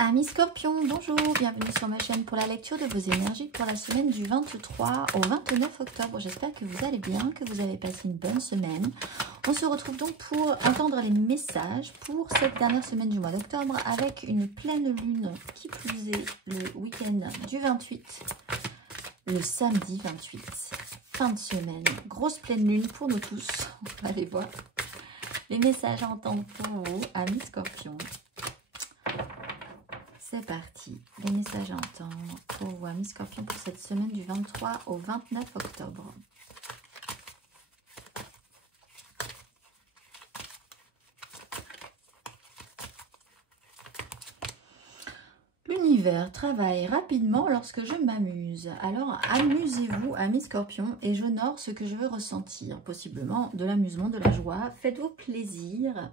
Amis Scorpion, bonjour, bienvenue sur ma chaîne pour la lecture de vos énergies pour la semaine du 23 au 29 octobre. J'espère que vous allez bien, que vous avez passé une bonne semaine. On se retrouve donc pour entendre les messages pour cette dernière semaine du mois d'octobre avec une pleine lune qui plus est le week-end du 28, le samedi 28, fin de semaine. Grosse pleine lune pour nous tous, on va aller voir les messages à entendre pour vous, amis Scorpion. C'est parti, les messages à entendre pour vous, amis Scorpion, pour cette semaine du 23 au 29 octobre. L'univers travaille rapidement lorsque je m'amuse. Alors amusez-vous, amis Scorpion, et j'honore ce que je veux ressentir. Possiblement de l'amusement, de la joie. Faites-vous plaisir.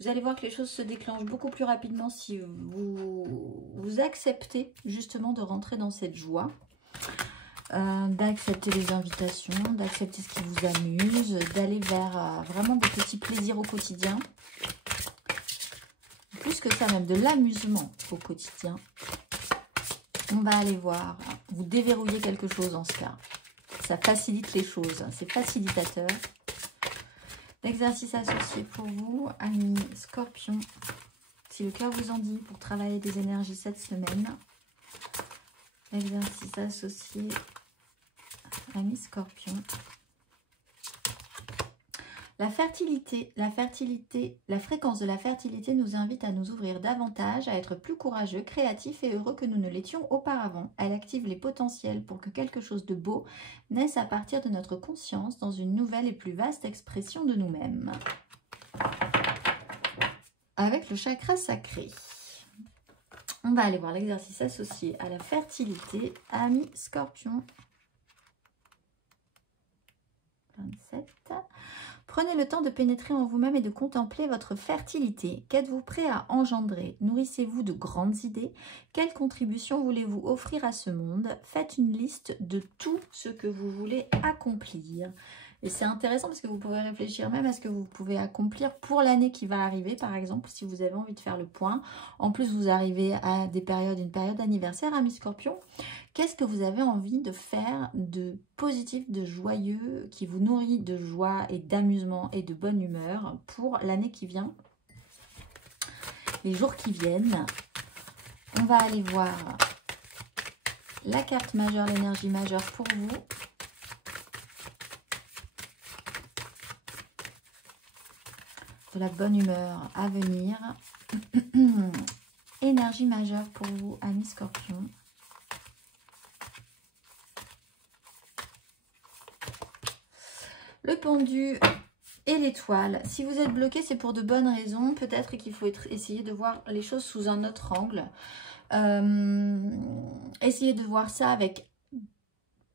Vous allez voir que les choses se déclenchent beaucoup plus rapidement si vous acceptez justement de rentrer dans cette joie, d'accepter les invitations, d'accepter ce qui vous amuse, d'aller vers vraiment des petits plaisirs au quotidien. Plus que ça, même de l'amusement au quotidien. On va aller voir, vous déverrouillez quelque chose en ce cas. Ça facilite les choses, c'est facilitateur. L'exercice associé pour vous, amis Scorpion, si le cœur vous en dit, pour travailler des énergies cette semaine. L'exercice associé, amis Scorpion. La fertilité, la fréquence de la fertilité nous invite à nous ouvrir davantage, à être plus courageux, créatifs et heureux que nous ne l'étions auparavant. Elle active les potentiels pour que quelque chose de beau naisse à partir de notre conscience dans une nouvelle et plus vaste expression de nous-mêmes. Avec le chakra sacré. On va aller voir l'exercice associé à la fertilité, amis Scorpion. 27. Prenez le temps de pénétrer en vous-même et de contempler votre fertilité. Qu'êtes-vous prêt à engendrer? Nourrissez-vous de grandes idées? Quelle contribution voulez-vous offrir à ce monde? Faites une liste de tout ce que vous voulez accomplir. Et c'est intéressant parce que vous pouvez réfléchir même à ce que vous pouvez accomplir pour l'année qui va arriver, par exemple, si vous avez envie de faire le point. En plus, vous arrivez à une période anniversaire, amis Scorpion. Qu'est-ce que vous avez envie de faire de positif, de joyeux, qui vous nourrit de joie et d'amusement et de bonne humeur pour l'année qui vient, les jours qui viennent? On va aller voir la carte majeure, l'énergie majeure pour vous. De la bonne humeur à venir. Énergie majeure pour vous, amis Scorpion. Le pendu et l'étoile. Si vous êtes bloqué, c'est pour de bonnes raisons. Peut-être qu'il faut essayer de voir les choses sous un autre angle. Essayez de voir ça avec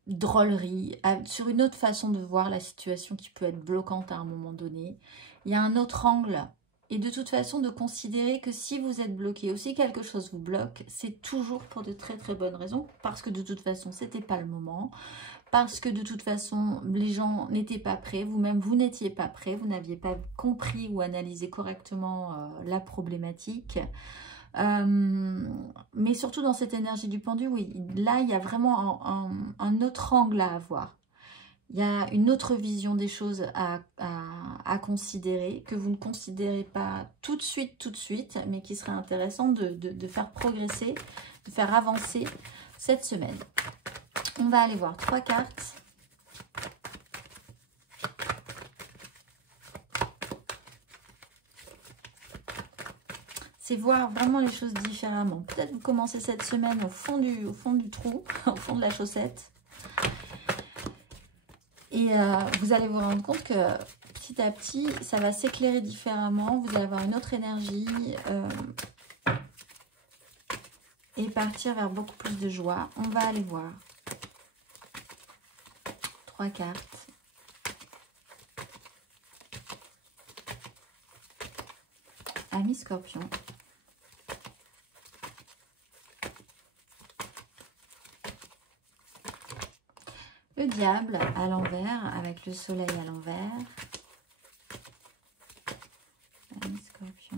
drôlerie, sur une autre façon de voir la situation qui peut être bloquante à un moment donné. Il y a un autre angle. Et de toute façon, de considérer que si vous êtes bloqué ou si quelque chose vous bloque, c'est toujours pour de très très bonnes raisons. Parce que de toute façon, c'était pas le moment. Parce que de toute façon, les gens n'étaient pas prêts. Vous-même, vous n'étiez pas prêt. Vous n'aviez pas compris ou analysé correctement la problématique. Mais surtout dans cette énergie du pendu, oui, là, il y a vraiment un autre angle à avoir. Il y a une autre vision des choses à considérer, que vous ne considérez pas tout de suite, mais qui serait intéressant de faire progresser, de faire avancer cette semaine. On va aller voir 3 cartes. C'est voir vraiment les choses différemment. Peut-être vous commencez cette semaine au fond du trou, au fond de la chaussette. Et vous allez vous rendre compte que petit à petit, ça va s'éclairer différemment. Vous allez avoir une autre énergie et partir vers beaucoup plus de joie. On va aller voir 3 cartes. Amis Scorpion. Le diable à l'envers, avec le soleil à l'envers. Amis Scorpion.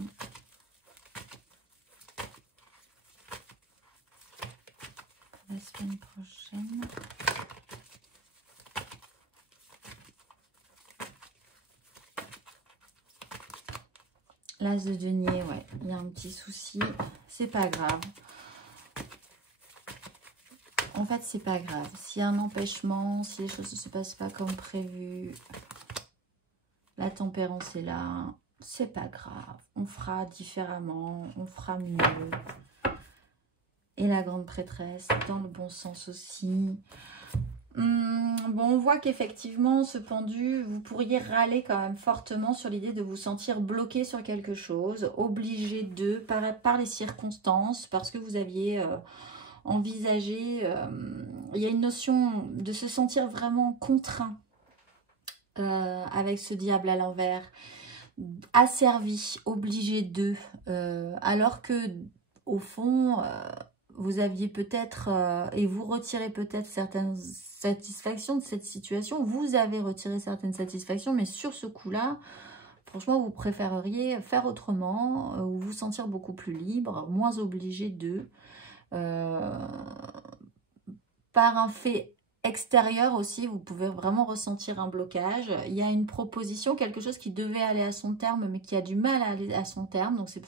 la semaine prochaine. L'as de denier, ouais, il y a un petit souci. C'est pas grave. En fait, c'est pas grave. S'il y a un empêchement, si les choses ne se passent pas comme prévu, la tempérance est là. C'est pas grave. On fera différemment, on fera mieux. Et la grande prêtresse, dans le bon sens aussi. Bon, on voit qu'effectivement, ce pendu, vous pourriez râler quand même fortement sur l'idée de vous sentir bloqué sur quelque chose, obligé de, par les circonstances, parce que vous aviez envisagé, il y a une notion de se sentir vraiment contraint avec ce diable à l'envers, asservi, obligé de, alors que au fond... vous aviez peut-être, et vous retirez peut-être certaines satisfactions de cette situation, vous avez retiré certaines satisfactions, mais sur ce coup-là, franchement, vous préféreriez faire autrement, ou vous sentir beaucoup plus libre, moins obligé de, par un fait extérieur aussi, vous pouvez vraiment ressentir un blocage. Il y a une proposition, quelque chose qui devait aller à son terme, mais qui a du mal à aller à son terme, donc c'est